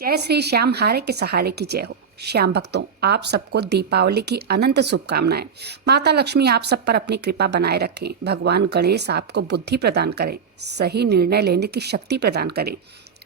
जय श्री श्याम हारे के सहारे की जय हो। श्याम भक्तों, आप सबको दीपावली की अनंत शुभकामनाएं। माता लक्ष्मी आप सब पर अपनी कृपा बनाए रखें। भगवान गणेश आपको बुद्धि प्रदान करें, सही निर्णय लेने की शक्ति प्रदान करें,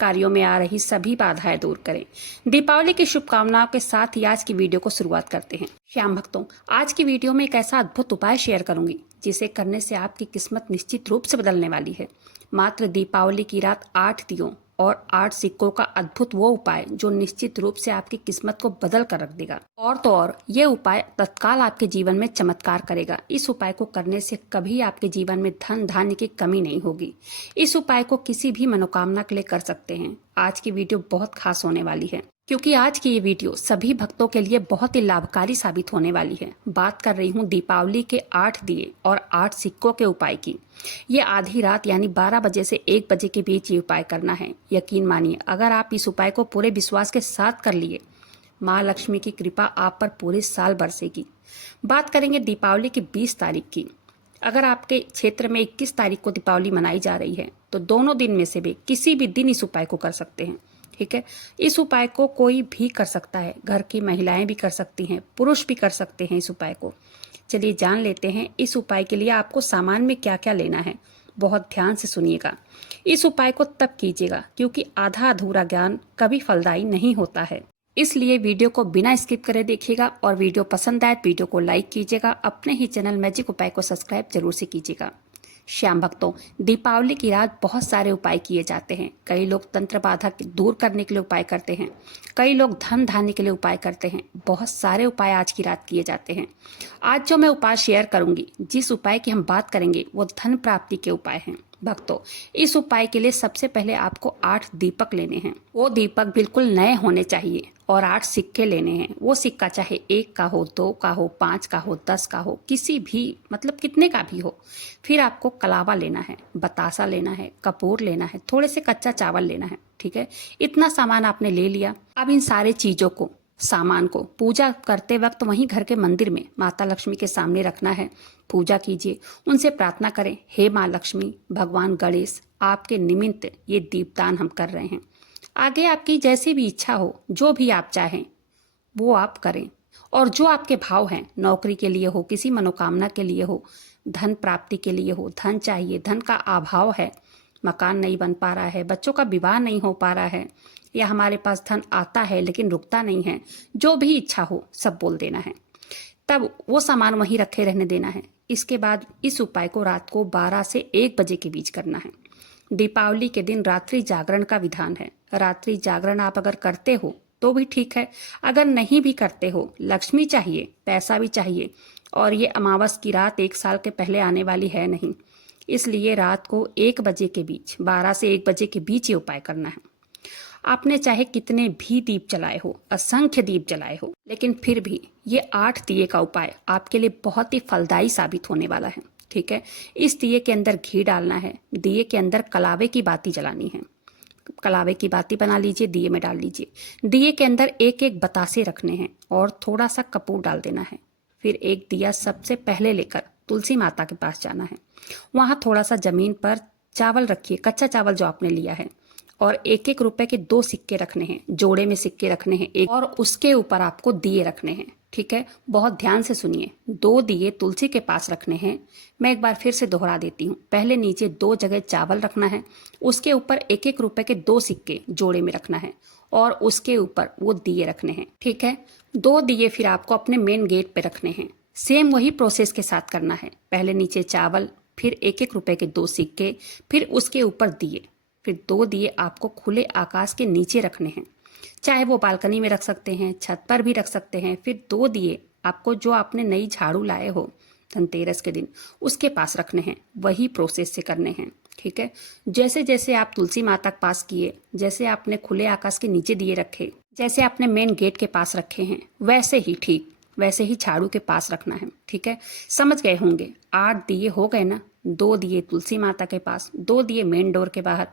कार्यों में आ रही सभी बाधाएं दूर करें। दीपावली की शुभकामनाओं के साथ ही आज की वीडियो को शुरुआत करते हैं। श्याम भक्तों, आज की वीडियो में एक ऐसा अद्भुत उपाय शेयर करूंगी जिसे करने से आपकी किस्मत निश्चित रूप से बदलने वाली है। मात्र दीपावली की रात 8 दियों और 8 सिक्कों का अद्भुत वो उपाय जो निश्चित रूप से आपकी किस्मत को बदल कर रख देगा। और तो और ये उपाय तत्काल आपके जीवन में चमत्कार करेगा। इस उपाय को करने से कभी आपके जीवन में धन धान्य की कमी नहीं होगी। इस उपाय को किसी भी मनोकामना के लिए कर सकते हैं। आज की वीडियो बहुत खास होने वाली है क्योंकि आज की ये वीडियो सभी भक्तों के लिए बहुत ही लाभकारी साबित होने वाली है। बात कर रही हूँ दीपावली के 8 दिए और 8 सिक्कों के उपाय की। ये आधी रात यानी 12 बजे से 1 बजे के बीच ये उपाय करना है। यकीन मानिए, अगर आप इस उपाय को पूरे विश्वास के साथ कर लिए, माँ लक्ष्मी की कृपा आप पर पूरे साल बरसेगी। बात करेंगे दीपावली की 20 तारीख की। अगर आपके क्षेत्र में 21 तारीख को दीपावली मनाई जा रही है तो दोनों दिन में से भी किसी भी दिन इस उपाय को कर सकते हैं। ठीक है, इस उपाय को कोई भी कर सकता है। घर की महिलाएं भी कर सकती हैं, पुरुष भी कर सकते हैं इस उपाय को। चलिए जान लेते हैं इस उपाय के लिए आपको सामान में क्या क्या लेना है। बहुत ध्यान से सुनिएगा। इस उपाय को तब कीजिएगा क्योंकि आधा अधूरा ज्ञान कभी फलदायी नहीं होता है। इसलिए वीडियो को बिना स्किप करे देखिएगा और वीडियो पसंद आए वीडियो को लाइक कीजिएगा। अपने ही चैनल मैजिक उपाय को सब्सक्राइब जरूर से कीजिएगा। श्याम भक्तों, दीपावली की रात बहुत सारे उपाय किए जाते हैं। कई लोग तंत्र बाधा दूर करने के लिए उपाय करते हैं, कई लोग धन धान्य के लिए उपाय करते हैं। बहुत सारे उपाय आज की रात किए जाते हैं। आज जो मैं उपाय शेयर करूंगी, जिस उपाय की हम बात करेंगे, वो धन प्राप्ति के उपाय हैं। भक्तों, इस उपाय के लिए सबसे पहले आपको 8 दीपक लेने हैं। वो दीपक बिल्कुल नए होने चाहिए और 8 सिक्के लेने हैं। वो सिक्का चाहे 1 का हो, 2 का हो, 5 का हो, 10 का हो, किसी भी मतलब कितने का भी हो। फिर आपको कलावा लेना है, बतासा लेना है, कपूर लेना है, थोड़े से कच्चा चावल लेना है। ठीक है, इतना सामान आपने ले लिया। अब इन सारे चीजों को, सामान को पूजा करते वक्त वहीं घर के मंदिर में माता लक्ष्मी के सामने रखना है। पूजा कीजिए, उनसे प्रार्थना करें, हे माँ लक्ष्मी, भगवान गणेश, आपके निमित्त ये दीपदान हम कर रहे हैं। आगे आपकी जैसी भी इच्छा हो, जो भी आप चाहें वो आप करें। और जो आपके भाव हैं, नौकरी के लिए हो, किसी मनोकामना के लिए हो, धन प्राप्ति के लिए हो, धन चाहिए, धन का अभाव है, मकान नहीं बन पा रहा है, बच्चों का विवाह नहीं हो पा रहा है, या हमारे पास धन आता है लेकिन रुकता नहीं है, जो भी इच्छा हो सब बोल देना है। तब वो सामान वहीं रखे रहने देना है। इसके बाद इस उपाय को रात को 12 से 1 बजे के बीच करना है। दीपावली के दिन रात्रि जागरण का विधान है। रात्रि जागरण आप अगर करते हो तो भी ठीक है, अगर नहीं भी करते हो, लक्ष्मी चाहिए, पैसा भी चाहिए, और ये अमावस की रात 1 साल के पहले आने वाली है नहीं, इसलिए रात को 1 बजे के बीच, 12 से 1 बजे के बीच ये उपाय करना है। आपने चाहे कितने भी दीप जलाए हो, असंख्य दीप जलाए हो, लेकिन फिर भी ये 8 दिए का उपाय आपके लिए बहुत ही फलदायी साबित होने वाला है। ठीक है, इस दिए के अंदर घी डालना है, दिए के अंदर कलावे की बाती जलानी है। कलावे की बाती बना लीजिए, दिए में डाल लीजिए। दिए के अंदर 1-1 बतासे रखने हैं और थोड़ा सा कपूर डाल देना है। फिर एक दिया सबसे पहले लेकर तुलसी माता के पास जाना है। वहां थोड़ा सा जमीन पर चावल रखिए, कच्चा चावल जो आपने लिया है, और 1-1 रुपए के 2 सिक्के रखने हैं, जोड़े में सिक्के रखने हैं एक, और उसके ऊपर आपको दिए रखने हैं। ठीक है, बहुत ध्यान से सुनिए। 2 दिए तुलसी के पास रखने हैं। मैं एक बार फिर से दोहरा देती हूँ। पहले नीचे 2 जगह चावल रखना है, उसके ऊपर 1-1 रुपए के 2 सिक्के जोड़े में रखना है, और उसके ऊपर वो दिए रखने हैं। ठीक है, 2 दिए फिर आपको अपने मेन गेट पे रखने हैं। सेम वही प्रोसेस के साथ करना है। पहले नीचे चावल, फिर 1-1 रुपए के 2 सिक्के, फिर उसके ऊपर दिए, फिर 2 दिए आपको खुले आकाश के नीचे रखने हैं। चाहे वो बालकनी में रख सकते हैं, छत पर भी रख सकते हैं। फिर 2 दिए आपको जो आपने नई झाड़ू लाए हो धनतेरस के दिन, उसके पास रखने हैं। वही प्रोसेस से करने हैं। ठीक है, जैसे जैसे आप तुलसी माता के पास किए, जैसे आपने खुले आकाश के नीचे दिए रखे, जैसे आपने मेन गेट के पास रखे हैं, वैसे ही ठीक वैसे ही झाड़ू के पास रखना है। ठीक है, समझ गए होंगे। 8 दिए हो गए ना। 2 दिए तुलसी माता के पास, 2 दिए मेन डोर के बाहर,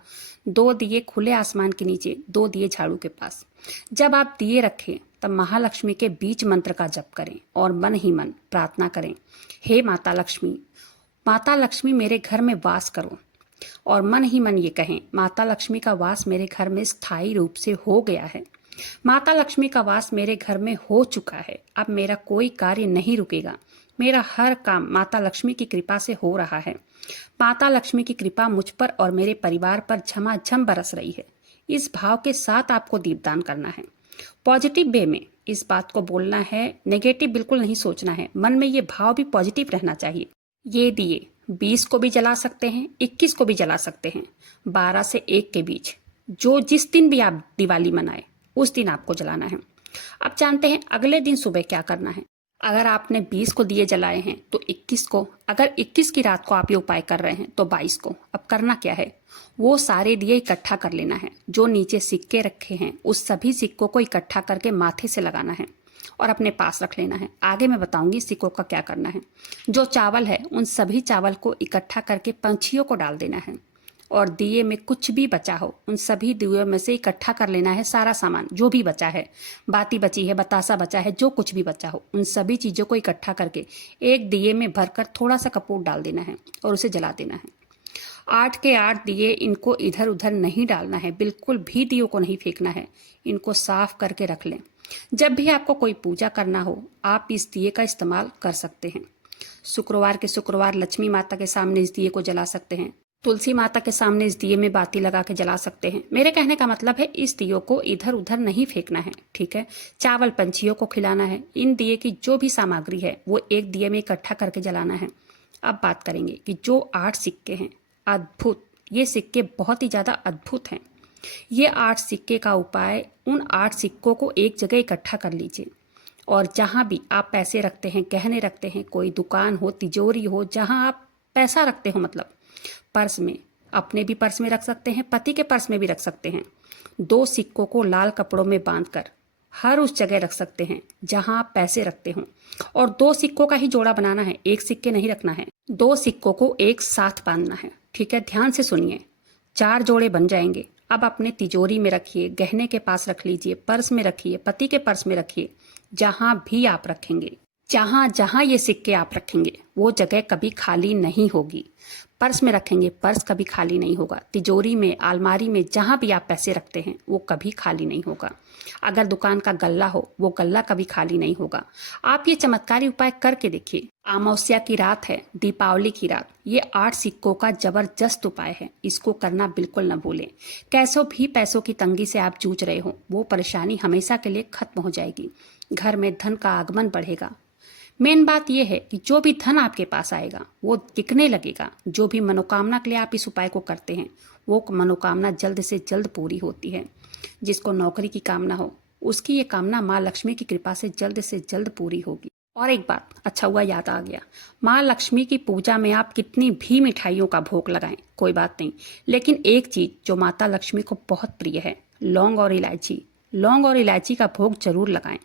2 दिए खुले आसमान के नीचे, 2 दिए झाड़ू के पास। जब आप दिए रखें तब महालक्ष्मी के बीज मंत्र का जप करें और मन ही मन प्रार्थना करें, हे माता लक्ष्मी, माता लक्ष्मी मेरे घर में वास करो। और मन ही मन ये कहें, माता लक्ष्मी का वास मेरे घर में स्थायी रूप से हो गया है। माता लक्ष्मी का वास मेरे घर में हो चुका है। अब मेरा कोई कार्य नहीं रुकेगा। मेरा हर काम माता लक्ष्मी की कृपा से हो रहा है। माता लक्ष्मी की कृपा मुझ पर और मेरे परिवार पर झमाझम बरस रही है। इस भाव के साथ आपको दीपदान करना है। पॉजिटिव वे में इस बात को बोलना है, नेगेटिव बिल्कुल नहीं सोचना है। मन में ये भाव भी पॉजिटिव रहना चाहिए। ये दिए 20 को भी जला सकते हैं, 21 को भी जला सकते हैं, 12 से 1 के बीच, जो जिस दिन भी आप दिवाली मनाए उस दिन आपको जलाना है। अब जानते हैं अगले दिन सुबह क्या करना है। अगर आपने 20 को दिए जलाए हैं तो 21 को, अगर 21 की रात को आप ये उपाय कर रहे हैं तो 22 को। अब करना क्या है, वो सारे दिए इकट्ठा कर लेना है। जो नीचे सिक्के रखे हैं उस सभी सिक्कों को इकट्ठा करके माथे से लगाना है और अपने पास रख लेना है। आगे मैं बताऊंगी सिक्कों का क्या करना है। जो चावल है उन सभी चावल को इकट्ठा करके पंछियों को डाल देना है और दिए में कुछ भी बचा हो उन सभी दियों में से इकट्ठा कर लेना है सारा सामान। जो भी बचा है, बाती बची है, बतासा बचा है, जो कुछ भी बचा हो उन सभी चीज़ों को इकट्ठा करके एक दिए में भरकर थोड़ा सा कपूर डाल देना है और उसे जला देना है। 8 के 8 दिए, इनको इधर उधर नहीं डालना है, बिल्कुल भी दियों को नहीं फेंकना है। इनको साफ करके रख लें। जब भी आपको कोई पूजा करना हो आप इस दिए का इस्तेमाल कर सकते हैं। शुक्रवार के शुक्रवार लक्ष्मी माता के सामने इस दिए को जला सकते हैं। तुलसी माता के सामने इस दिए में बाती लगा के जला सकते हैं। मेरे कहने का मतलब है इस दियों को इधर उधर नहीं फेंकना है, ठीक है। चावल पंछियों को खिलाना है। इन दिए की जो भी सामग्री है वो एक दिए में इकट्ठा करके जलाना है। अब बात करेंगे कि जो 8 सिक्के हैं, अद्भुत, ये सिक्के बहुत ही ज़्यादा अद्भुत हैं। ये 8 सिक्के का उपाय, उन 8 सिक्कों को एक जगह इकट्ठा कर लीजिए और जहाँ भी आप पैसे रखते हैं, गहने रखते हैं, कोई दुकान हो, तिजोरी हो, जहाँ आप पैसा रखते हो, मतलब पर्स में, अपने भी पर्स में रख सकते हैं, पति के पर्स में भी रख सकते हैं। 2 सिक्कों को लाल कपड़ों में बांधकर हर उस जगह रख सकते हैं जहां आप पैसे रखते हो और 2 सिक्कों का ही जोड़ा बनाना है, एक सिक्के नहीं रखना है। 2 सिक्कों को एक साथ बांधना है, ठीक है। ध्यान से सुनिए, 4 जोड़े बन जाएंगे। अब अपने तिजोरी में रखिए, गहने के पास रख लीजिए, पर्स में रखिए, पति के पर्स में रखिए, जहां भी आप रखेंगे, जहां जहां ये सिक्के आप रखेंगे वो जगह कभी खाली नहीं होगी। पर्स में रखेंगे, पर्स कभी खाली नहीं होगा। तिजोरी में, अलमारी में, जहां भी आप पैसे रखते हैं वो कभी खाली नहीं होगा। अगर दुकान का गल्ला हो वो गल्ला कभी खाली नहीं होगा। आप ये चमत्कारी उपाय करके देखिए। अमावस्या की रात है, दीपावली की रात, ये 8 सिक्कों का जबरदस्त उपाय है। इसको करना बिल्कुल न भूलें। कैसों भी पैसों की तंगी से आप जूझ रहे हो वो परेशानी हमेशा के लिए खत्म हो जाएगी। घर में धन का आगमन बढ़ेगा। मेन बात यह है कि जो भी धन आपके पास आएगा वो टिकने लगेगा। जो भी मनोकामना के लिए आप इस उपाय को करते हैं वो मनोकामना जल्द से जल्द पूरी होती है। जिसको नौकरी की कामना हो उसकी ये कामना माँ लक्ष्मी की कृपा से जल्द पूरी होगी। और एक बात, अच्छा हुआ याद आ गया, माँ लक्ष्मी की पूजा में आप कितनी भी मिठाइयों का भोग लगाएं कोई बात नहीं, लेकिन एक चीज जो माता लक्ष्मी को बहुत प्रिय है, लौंग और इलायची। लौंग और इलायची का भोग जरूर लगाएं।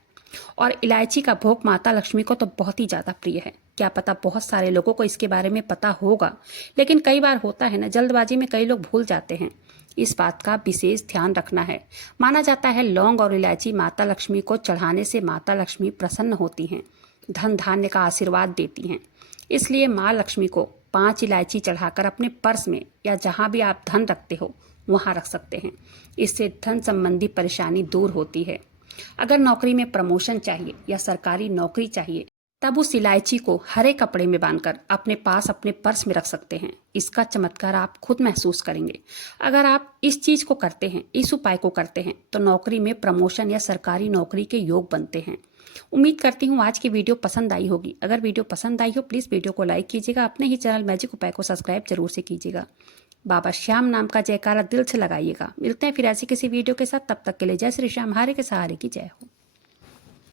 और इलायची का भोग माता लक्ष्मी को तो बहुत ही ज़्यादा प्रिय है। क्या पता बहुत सारे लोगों को इसके बारे में पता होगा, लेकिन कई बार होता है ना, जल्दबाजी में कई लोग भूल जाते हैं। इस बात का विशेष ध्यान रखना है। माना जाता है लौंग और इलायची माता लक्ष्मी को चढ़ाने से माता लक्ष्मी प्रसन्न होती हैं, धन धान्य का आशीर्वाद देती हैं। इसलिए माँ लक्ष्मी को 5 इलायची चढ़ाकर अपने पर्स में या जहाँ भी आप धन रखते हो वहाँ रख सकते हैं। इससे धन संबंधी परेशानी दूर होती है। अगर नौकरी में प्रमोशन चाहिए या सरकारी नौकरी चाहिए तब उस इलायची को हरे कपड़े में बांधकर अपने पास अपने पर्स में रख सकते हैं। इसका चमत्कार आप खुद महसूस करेंगे। अगर आप इस चीज को करते हैं, इस उपाय को करते हैं, तो नौकरी में प्रमोशन या सरकारी नौकरी के योग बनते हैं। उम्मीद करती हूँ आज की वीडियो पसंद आई होगी। अगर वीडियो पसंद आई हो प्लीज वीडियो को लाइक कीजिएगा। अपने ही चैनल मैजिक उपाय को सब्सक्राइब जरूर से कीजिएगा। बाबा श्याम नाम का जयकारा दिल से लगाइएगा। मिलते हैं फिर ऐसी किसी वीडियो के साथ, तब तक के लिए जय श्री श्याम, हारे के सहारे की जय हो।